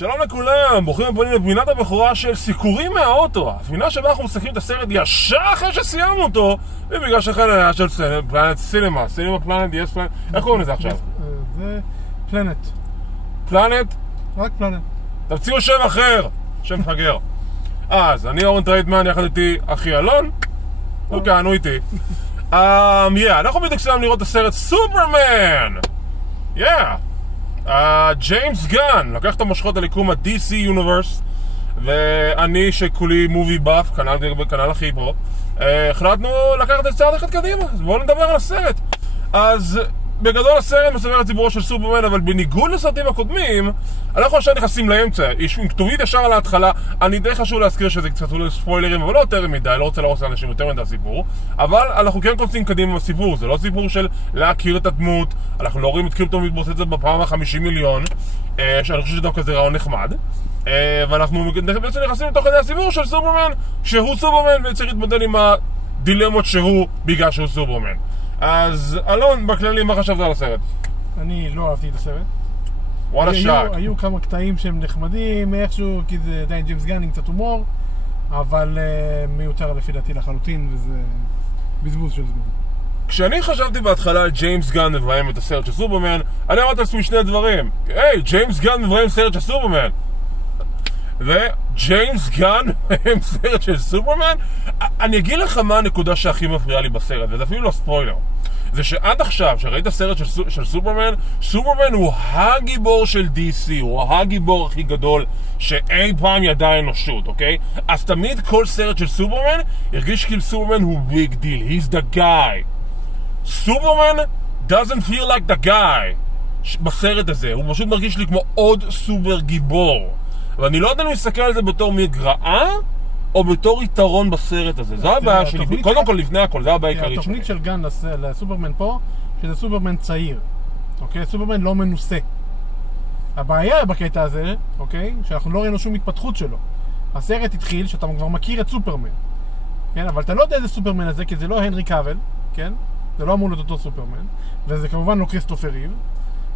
שלום לכולם, ברוכים הבאים לפינת הבכורה של סיקורים מהאוטו. הפינה שבה אנחנו מסתכלים את הסרט ישר אחרי שסיימנו אותו, ובגלל שכן היה של פלנט סינמה, סינמה פלנט, יס פלנט, איך קוראים לזה עכשיו? זה פלנט. פלנט? רק פלנט. תמציאו שם אחר, שם חגר. אז, אני אורן טריידמן, יחד איתי אחי אלון, הוא כאן, הוא איתי. אנחנו בדיוק סיימנו לראות את הסרט סופרמן! ג'יימס גן לקח את המושכות על יקום ה-DC Universe, ואני שכולי מובי באף, כנ"ל הכי פה, החלטנו לקחת את צעד אחד קדימה. אז בואו נדבר על הסרט. אז בגדול הסרט מספר את סיפורו של סופרמן, אבל בניגוד לסרטים הקודמים אנחנו עכשיו נכנסים לאמצע, עם כתובית ישר על ההתחלה. אני די חשוב להזכיר שזה קצת ספוילרים, אבל לא יותר מדי, לא רוצה להרוס לאנשים יותר מדי הסיפור, אבל אנחנו כן קוצים קדימה בסיפור. זה לא סיפור של להכיר את הדמות, אנחנו לא רואים את קריפטון מתבוססת בפעם ה-50 מיליון, שאני חושב שדווקא זה רעיון נחמד, ואנחנו בעצם נכנסים לתוך כדי הסיפור של סופרמן, שהוא סופרמן וצריך להתמודד עם הדילמות שהוא בגלל שהוא סופרמן. אז אלון, בכללי, מה חשבת על הסרט? אני לא אהבתי את הסרט. וואלה שק. היו כמה קטעים שהם נחמדים איכשהו, כי זה עדיין ג'יימס גן עם קצת הומור, אבל מיותר לפי דעתי לחלוטין, וזה בזבוז של זמן. כשאני חשבתי בהתחלה על ג'יימס גן מביים את הסרט של סופרמן, אני אמרתי לעצמי שני דברים. היי, ג'יימס גן מביים סרט של סופרמן, וג'יימס גן מביים סרט של סופרמן. אני אגיד לך מה הנקודה שהכי מפריעה לי בסרט, וזה אפילו לא ספוילר. זה שעד עכשיו, שראית הסרט של סופרמן, סופרמן הוא הגיבור של DC, הוא הגיבור הכי גדול שאי פעם ידע האנושות, אוקיי? אז תמיד כל סרט של סופרמן הרגיש כאילו סופרמן הוא ביג דיל, he's the guy. סופרמן doesn't feel like the guy בסרט הזה, הוא פשוט מרגיש לי כמו עוד סופר גיבור, ואני לא יודע אם להסתכל על זה בתור מגרעה או בתור יתרון בסרט הזה. זו הבעיה שלי, קודם כל לפני הכל, זו הבעיה העיקרית שלי. התוכנית של גן לסופרמן פה, שזה סופרמן צעיר, אוקיי? סופרמן לא מנוסה. הבעיה בקטע הזה, אוקיי? שאנחנו לא ראינו שום התפתחות שלו. הסרט התחיל שאתה כבר מכיר את סופרמן, כן? אבל אתה לא יודע איזה סופרמן הזה, כי זה לא הנרי קאבל, כן? זה לא אמור להיות אותו סופרמן, וזה כמובן לא כריסטופר ריב,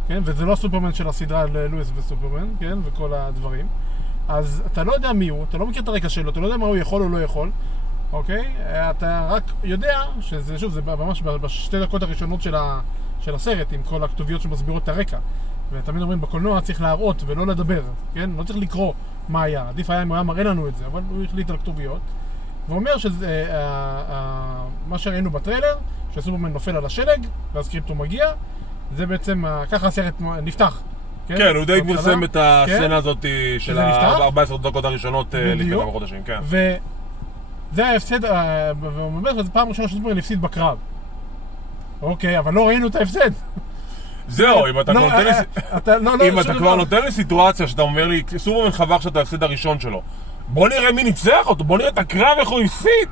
כן? וזה לא סופרמן של הסדרה ללואיס וסופרמן, כן? וכל הדברים. אז אתה לא יודע מי הוא, אתה לא מכיר את הרקע שלו, אתה לא יודע מה הוא יכול או לא יכול, אוקיי? אתה רק יודע שזה, שוב, זה ממש בשתי דקות הראשונות של הסרט, עם כל הכתוביות שמסבירות את הרקע. ותמיד אומרים, בקולנוע צריך להראות ולא לדבר, כן? לא צריך לקרוא מה היה. עדיף היה אם הוא היה מראה לנו את זה, אבל הוא החליט על כתוביות. ואומר שזה, מה שראינו בטריילר, שסופרמן נופל על השלג, ואז קריפטו מגיע, זה בעצם, ככה הסרט נפתח. כן, הוא די פרסם את הסצנה הזאת של ה-14 דקות הראשונות לפני כמה חודשים, כן. וזה ההפסד, והוא אומר שזה פעם ראשונה שסופרמן הפסיד בקרב. אוקיי, אבל לא ראינו את ההפסד. זהו, אם אתה כבר נותן לי סיטואציה שאתה אומר לי, סופרמן חבר שאתה ההפסד הראשון שלו, בוא נראה מי ניצח אותו, בוא נראה את הקרב איך הוא הפסיד.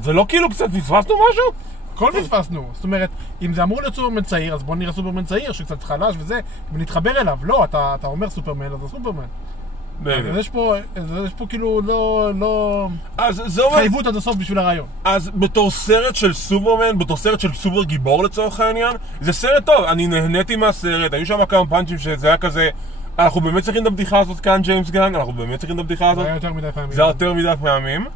זה לא כאילו קצת פספסנו משהו? הכל פספסנו. זאת אומרת, אם זה אמור להיות סופרמן צעיר, אז בוא נראה סופרמן צעיר שקצת חלש וזה, ונתחבר אליו. לא, אתה אומר סופרמן, אז זה סופרמן. אז יש פה כאילו לא חייבות עד הסוף בשביל הרעיון. אז בתור סרט של סופרמן, בתור סרט של סופר גיבור לצורך העניין, זה סרט טוב. אני נהניתי מהסרט, היו שם כמה פאנצ'ים שזה היה כזה, אנחנו באמת צריכים את הבדיחה הזאת כאן, ג'יימס גן, אנחנו באמת צריכים את הבדיחה הזאת. זה היה יותר מדי פעמים. זה היה יותר מדי פעמים.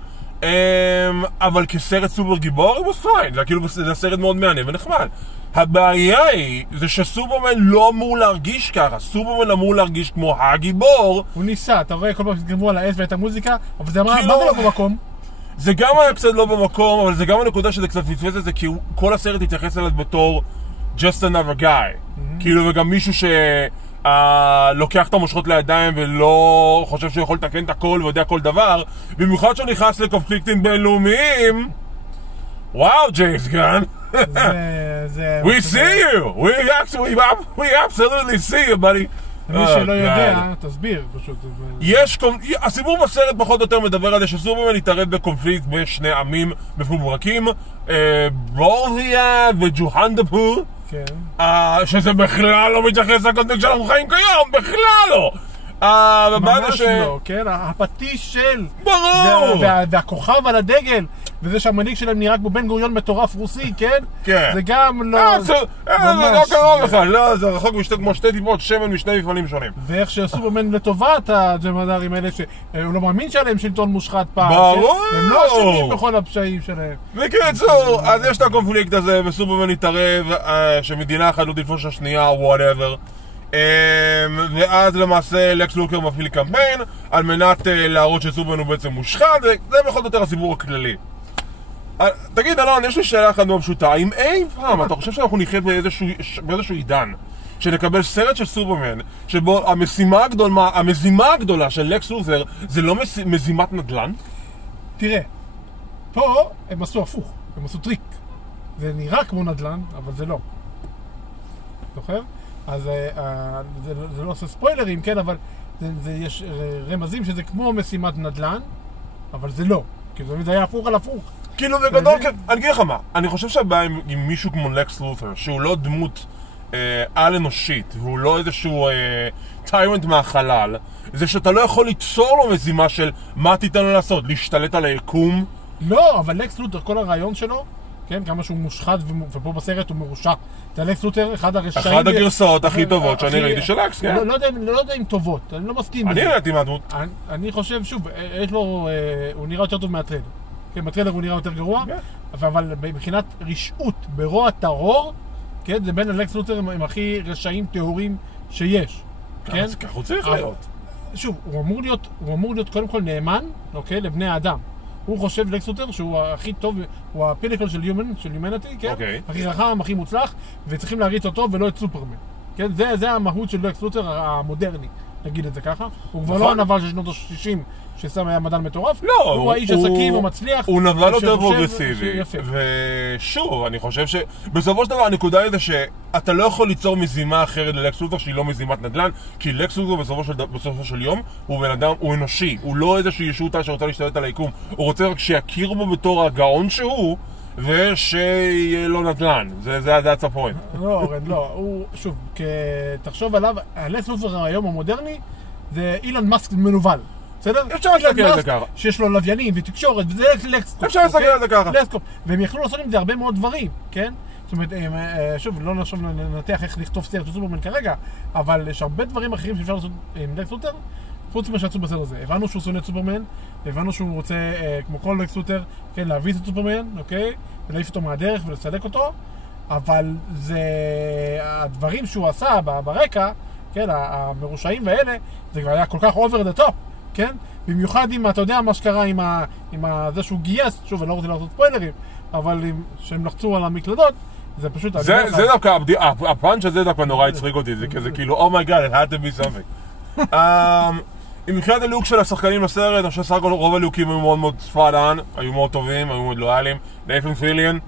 אבל כסרט סופר גיבור הוא פיין, זה סרט מאוד מעניין ונחמד. הבעיה היא זה שסופרמן לא אמור להרגיש ככה. סופרמן אמור להרגיש כמו הגיבור. הוא ניסה, אתה רואה כל פעם שתגמרו על האס ואת המוזיקה, אבל זה מה זה לא במקום? זה גם היה קצת לא במקום, אבל זה גם הנקודה שזה קצת פספס את זה, כי כל הסרט התייחס אליו בתור just another guy, כאילו, וגם מישהו לוקח את המושכות לידיים ולא חושב שהוא יכול לתקן את הכל ויודע כל דבר, במיוחד שהוא נכנס לקונפליקטים בינלאומיים. וואו, ג'יימס גן, we see you, we absolutely see you, buddy. מי שלא יודע, תסביר פשוט. הסיפור בסרט פחות או יותר מדבר על זה שסופרמן יתערב בקונפליקט בין שני עמים מפוברקים, ברוריה וג'והנדפור, שזה בכלל לא מתייחס לקונפליקט שאנחנו חיים כיום, בכלל לא. ממש לא, כן? הפטיש של... ברור! והכוכב על הדגל, וזה שהמנהיג שלהם נראה כמו בן גוריון מטורף רוסי, כן? כן. זה גם לא... זה לא קרוב בכלל, לא, זה רחוק כמו שתי טיפות שמן משני מפעלים שונים. ואיך שסופרמן לטובת הג'מדרים האלה, שהוא לא מאמין שעליהם שלטון מושחת פעם. ברור! הם לא אשמים בכל הפשעים שלהם. בקיצור, אז יש את הקונפליקט הזה, וסופרמן יתערב שמדינה אחת לא תלפוש השנייה, whatever. ואז למעשה לקס לוקר מפעיל קמפיין על מנת להראות שסופרמן הוא בעצם מושחת, וזה בכל זאת יותר הסיפור הכללי. תגיד אלון, יש לי שאלה אחת מאוד פשוטה, האם אי פעם אתה חושב שאנחנו נחיה באיזשהו עידן שנקבל סרט של סופרמן שבו המזימה הגדולה של לקס לוקר זה לא מזימת נדל"ן? תראה, פה הם עשו הפוך, הם עשו טריק. זה נראה כמו נדל"ן, אבל זה לא. זוכר? אז זה לא עושה ספוילרים, כן, אבל יש רמזים שזה כמו משימת נדל"ן, אבל זה לא. כי זה היה הפוך על הפוך. כאילו בגדול, אני אגיד לך מה, אני חושב שהבעיה עם מישהו כמו לקס לותר, שהוא לא דמות על אנושית, והוא לא איזשהו טיירנט מהחלל, זה שאתה לא יכול ליצור לו מזימה של מה תיתן לו לעשות, להשתלט על היקום. לא, אבל לקס לותר, כל הרעיון שלו, כן, כמה שהוא מושחת, ופה בסרט הוא מרושע. זה לקס לותר, אחד הרשעים... אחת הגרסאות הכי טובות שאני ראיתי של לקס, כן. לא יודע אם טובות, אני לא מסכים. אני ראיתי מהדמות. אני חושב, שוב, יש לו... הוא נראה יותר טוב מהטריילר. כן, בטריילר הוא נראה יותר גרוע, אבל מבחינת רשעות, ברוע טרור, כן, זה בין הלקס לותר עם הכי רשעים טהורים שיש. כן? כך הוא צריך להיות. שוב, הוא אמור להיות קודם כל נאמן, אוקיי, לבני האדם. הוא חושב לקס לותר שהוא הכי טוב, הוא הפינקל של humanity, כן? הכי רחם, הכי מוצלח, וצריכים להריץ אותו ולא את סופרמן. כן? זה המהות של לקס לותר המודרני, נגיד את זה ככה. הוא כבר לא הנבל של שנות ה-60 ששם היה מדען מטורף. לא, הוא האיש עסקים, הוא מצליח. הוא נבל יותר פרוגרסיבי. ושוב, אני חושב שבסופו של דבר הנקודה היא זה שאתה לא יכול ליצור מזימה אחרת ללקס לותר שהיא לא מזימת נדל"ן, כי לקס לותר בסופו של יום הוא בן אדם, הוא אנושי, הוא לא איזושהי ישותה שרוצה להשתלט על היקום, הוא רוצה רק שיכיר בו בתור הגאון שהוא ושיהיה לו נדל"ן, זה הצפוין. לא, אורן, לא, הוא, שוב, תחשוב עליו, לקס לותר היום המודרני זה אילון מאסק מנובל. בסדר? אפשר להסתכל על זה ככה. שיש לו לוויינים ותקשורת, וזה לקסקופ. אפשר להסתכל על זה ככה. והם יכלו לעשות עם זה הרבה מאוד דברים, כן? זאת אומרת, שוב, לא נחשוב לנתח איך לכתוב סרט של סופרמן כרגע, אבל יש הרבה דברים אחרים שאפשר לעשות עם לקס לותר, חוץ ממה שעשו בסרט הזה. הבנו שהוא שונא את סופרמן, הבנו שהוא רוצה, כמו כל לקס לותר, כן, להביס את סופרמן, אוקיי? ולהעיף אותו מהדרך ולסלק אותו, אבל זה הדברים שהוא עשה ברקע, כן, המרושעים והאלה, זה כבר היה כל כך over the top. כן? במיוחד אם אתה יודע מה שקרה עם זה שהוא גייס, שוב, אני לא רוצה לעשות ספוילרים, אבל שהם לחצו על המקלדות, זה פשוט... זה דווקא, הפאנץ' הזה דווקא נורא הצחיק אותי, זה כזה כאילו, oh my god, it had to be something. מבחינת הלוק של השחקנים לסרט, אני חושב שסך הכל רוב הלוקים היו מאוד מאוד ספרדן, היו מאוד טובים, היו מאוד לואליים. ניית'ן פיליאן,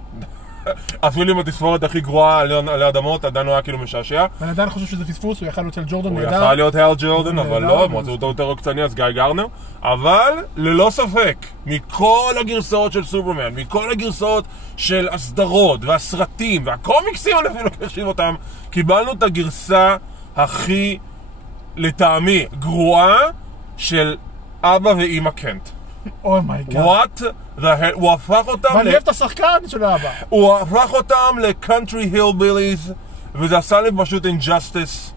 אפילו עם התספורת הכי גרועה על האדמות, עדיין הוא היה כאילו משעשע. אני עדיין חושב שזה פספוס, הוא יכל להיות של ג'ורדן נהדר. הוא יכל להיות הל ג'ורדן, אבל לא, מוצאו אותו יותר קצני, אז גיא גרנר. אבל ללא ספק, מכל הגרסאות של סופרמן, מכל הגרסאות של הסדרות והסרטים והקומיקסים, אני אפילו קרשים אותם, קיבלנו את הגרסה הכי, לטעמי, גרועה של אבא ואמא קנט. אומייגאד. What the hell? הוא הפך אותם ואני אוהב את השחקן של האבא. הוא הפך אותם לקאנטרי הילביליז, וזה עשה לי פשוט injustice.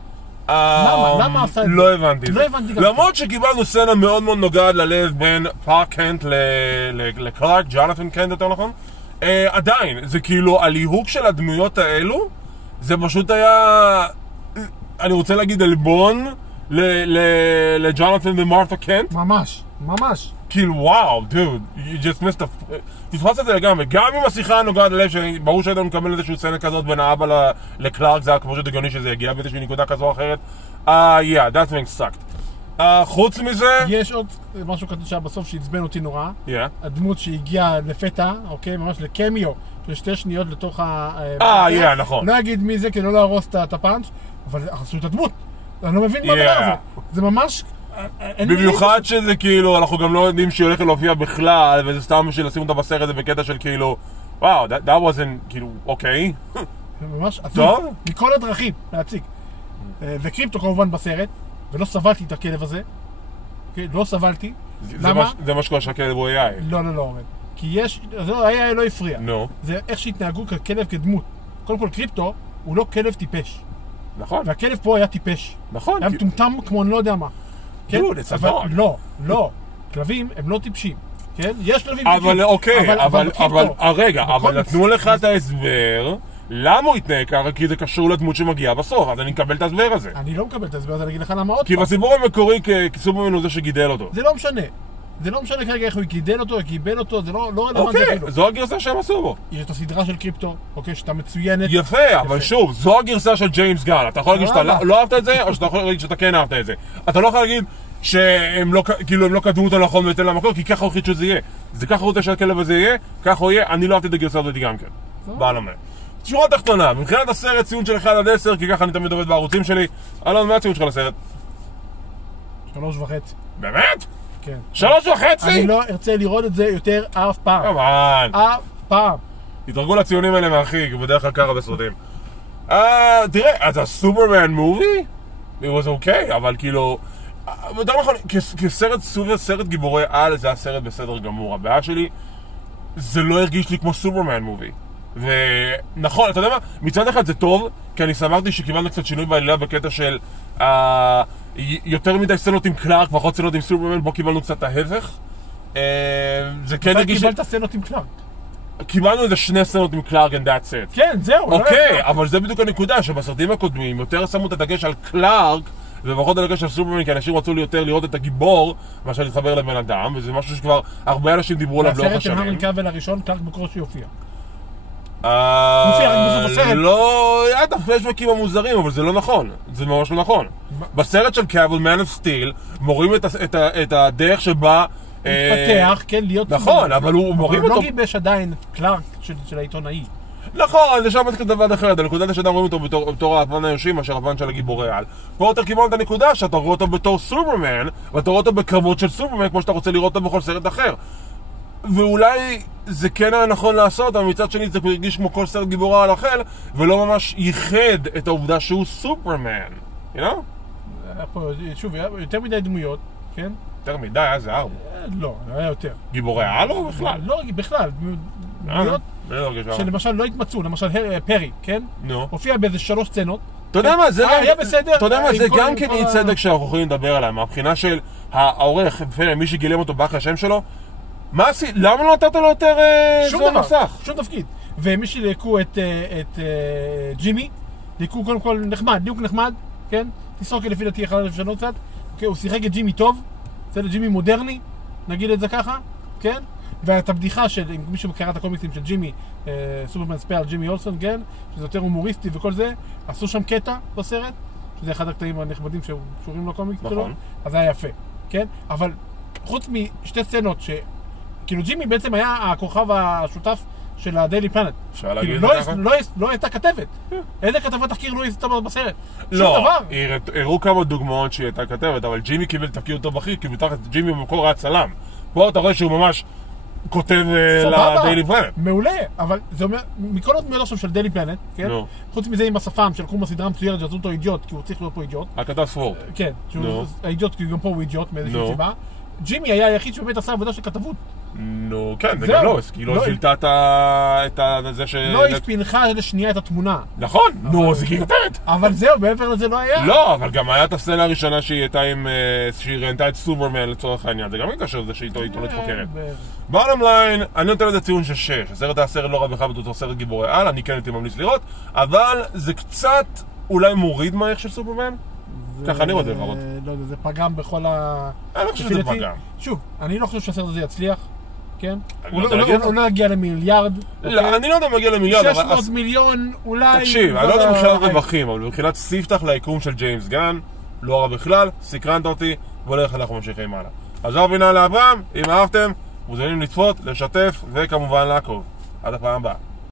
למה עשה את זה? לא הבנתי. למרות שקיבלנו סצנה מאוד מאוד נוגעת ללב בין פארק קנט לקלארק, ג'ונתן קנט יותר נכון, עדיין, זה כאילו הליהוק של הדמויות האלו, זה פשוט היה, אני רוצה להגיד אלבון לג'ונתן ומרתה קנט. ממש, ממש. כאילו וואו, dude, you just missed a... תפרץ את זה לגמרי, גם עם השיחה הנוגעת ללב, שברור שהייתם מקבל איזשהו סצנה כזאת בין האבא לקלארק, זה היה כמו שדגיוני שזה יגיע באיזושהי נקודה כזו או אחרת. Yeah, that thing sucked. חוץ מזה... יש עוד משהו כתוב שהיה בסוף שהצבן אותי נורא. הדמות שהגיעה לפתע, אוקיי, ממש לקמיו, של 2 שניות לתוך ה... נכון. לא אגיד מי זה, כי לא להרוס את הפאנץ', אבל עשו את הדמות. אני לא מבין מה הדבר הזה. זה ממש... במיוחד שזה כאילו, אנחנו גם לא יודעים שהיא הולכת להופיע בכלל, וזה סתם בשביל לשים אותה בסרט הזה בקטע של כאילו, וואו, that wasn't, כאילו, אוקיי. ממש עצוב, מכל הדרכים להציג. וקריפטו כמובן בסרט, ולא סבלתי את הכלב הזה, אוקיי? לא סבלתי. למה? זה מה שקורה שהכלב הוא AI. לא, אורן. כי יש, AI לא הפריע. נו. זה איך שהתנהגו ככלב כדמות. קודם כל קריפטו הוא לא כלב טיפש. נכון. והכלב פה היה טיפש. נכון. היה מטומטם כמו אני לא יודע מה. Dude, it's a dog. לא. כלבים הם לא טיפשים. כן? יש כלבים טיפשים. אבל אוקיי, רגע, אבל נתנו לך את ההסבר למה הוא התנהג ככה, כי זה קשור לדמות שמגיעה בסוף, אז אני מקבל את ההסבר הזה. אני לא מקבל את ההסבר הזה, אני אגיד לך למה עוד כי בסיפור המקורי סופרמן הוא זה שגידל אותו. זה לא משנה. זה לא משנה כרגע איך הוא גידל אותו, קיבל אותו, זה לא רלוונטי אפילו. אוקיי, זו הגרסה שהם עשו בו. יש את הסדרה של קריפטו, אוקיי, שאתה מצוינת. יפה, אבל שוב, זו הגרסה של ג'יימס גן. אתה יכול להגיד שאתה לא אהבת את זה, או שאתה יכול להגיד שאתה כן אהבת את זה. אתה לא יכול להגיד שהם לא כתבו אותו נכון ואתן למקור, כי ככה הוא חושב שזה יהיה. זה ככה הוא רוצה שהכלב הזה יהיה, ככה הוא יהיה, אני לא אהבתי את הגרסה הזאת גם כן. בעל המאה. שורה תחתונה, מבחינת הסרט ציון של 1-10, כי ככה אני תמיד עובד בערוצים שלי. אלון, מה הציון שלך לסרט? 3.5. באמת? כן. 3.5? אני לא ארצה לראות את זה יותר אף פעם. כמובן. אף פעם. התרגו לציונים האלה מהכי, כי בדרך כלל ככה בסרטים. תראה, אז הסופרמן מובי? it was okay, אבל כאילו... יותר נכון, כסרט גיבורי על, זה הסרט בסדר גמור. הבעיה שלי, זה לא הרגיש לי כמו סופרמן מובי. ונכון, אתה יודע מה? מצד אחד זה טוב, כי אני שמחתי שקיבלנו קצת שינוי בעלילה בקטע של יותר מדי סצנות עם קלארק, פחות סצנות עם סופרמן, בו קיבלנו קצת ההפך. זה כן הרגיש... אתה קיבלת סצנות עם קלארק? קיבלנו איזה 2 סצנות עם קלארק and that's it. כן, זהו. אוקיי, אבל זה בדיוק הנקודה, שבסרטים הקודמים יותר שמו את הדגש על קלארק, ופחות על הדגש על סופרמן, כי אנשים רצו יותר לראות את הגיבור, מה להתחבר לבן אדם, וזה משהו שכבר הרבה אנשים דיברו עליו לאורך השנים. בסרט של הנרי קאבל הראשון, קלארק בקושי יופיע. מופיע רק בסוף הסרט. לא, היה את הפלשבקים המוזרים, אבל זה לא נכון. זה ממש לא נכון. בסרט של קאבל, Man of Steel, מורים את הדרך שבה... מתפתח, כן, להיות... נכון, אבל הוא מורים אותו... אבל לא גיבש עדיין קלארק של העיתונאי. נכון, זה שם את כדבר אחרת. הנקודה זה שאתה רואים אותו בתור הפן היושי, מאשר הפן של הגיבורי על. פה יותר קיבלנו את הנקודה שאתה רואה אותו בתור סופרמן, ואתה רואה אותו בקרבות של סופרמן, כמו שאתה רוצה לראות אותו בכל סרט אחר. ואולי זה כן היה נכון לעשות, אבל מצד שני זה הרגיש כמו כל סרט גיבורי על אחר, ולא ממש ייחד את העובדה שהוא סופרמן. You know? שוב, יותר מדי דמויות, כן? יותר מדי, היה זה 4. לא, היה יותר. גיבורי על או בכלל? לא, בכלל. דמויות שלמשל לא התמצאו, למשל פרי, כן? נו. הופיע באיזה 3 סצנות. אתה יודע מה, זה היה בסדר. אתה יודע מה, זה גם כן אי צדק שאנחנו יכולים לדבר עליו, מהבחינה של העורך, מי שגילם אותו באחרי השם שלו, מה עשית? למה לא נתת לו יותר זמן מסך? שום תפקיד. ומי שליקו את ג'ימי, ליקו קודם כל נחמד, ליוק נחמד, כן? תסרוק לפי דעתי אחד לשנות קצת. הוא שיחק את ג'ימי טוב, זה ג'ימי מודרני, נגיד את זה ככה, כן? ואת הבדיחה של, אם מישהו קרא את הקומיקסים של ג'ימי, סופרמן ספייל, ג'ימי אולסון, כן? שזה יותר הומוריסטי וכל זה, עשו שם קטע בסרט, שזה אחד הקטעים הנחמדים שקשורים לקומיקס שלו, אז זה היה יפה, כן? אבל חוץ משתי סצנות כאילו ג'ימי בעצם היה הכוכב השותף של הדיילי פלנט. אפשר להגיד את זה ככה? לא הייתה כתבת. איזה כתבת תחקיר לא הייתה בסרט? לא, הראו כמה דוגמאות שהיא הייתה כתבת, אבל ג'ימי קיבל תחקיר אותו בכיר, כי בתחת ג'ימי במקור היה צלם. פה אתה רואה שהוא ממש כותב לדיילי פלנט. מעולה, אבל זה אומר, מכל הדמויות עכשיו של דיילי פלנט, כן? חוץ מזה עם השפם של קום הסדרה מצוירת, שעשו אותו אידיוט, כי הוא צריך להיות פה אידיוט. הכתב ספורט. כן, האידיוט, כי גם פה הוא אידיוט מאיזושהי סיבה. ג'ימי היה היחיד שבאמת עשה עבודה של כתבות. נו, כן, זה גם לא, כי לא זילתה את זה ש... לא, היא פינחה לשנייה את התמונה. נכון, נו, זה כתבת. אבל זהו, מעבר לזה לא היה. לא, אבל גם היה את הסצנה הראשונה שהיא הייתה עם... שהיא ראיינה את סופרמן לצורך העניין, זה גם קשר לזה שהיא עיתונאית חוקרת. בוטום ליין, אני נותן לזה ציון של 6. הסרט היה סרט לא רע בכלל בתור סרט גיבורי על, אני כן הייתי ממליץ לראות, אבל זה קצת אולי מוריד מהערך של סופרמן. ככה אני רוצה לפחות. לא יודע, זה פגם בכל ה... אני לא חושב שזה פגם. שוב, אני לא חושב שהסרט הזה יצליח, כן? הוא לא יגיע למיליארד. לא, אני לא יודע אם יגיע למיליארד, אבל... 600 מיליון אולי... תקשיב, אני לא יודע מבחינת רווחים, אבל מבחינת ספתח ליקום של ג'יימס גן, לא רע בכלל, סקרנת אותי, והולך אנחנו ממשיכים הלאה. אז זו הבינה לאברהם, אם אהבתם, מוזמנים לצפות, לשתף, וכמובן לעקוב. עד הפעם הבאה.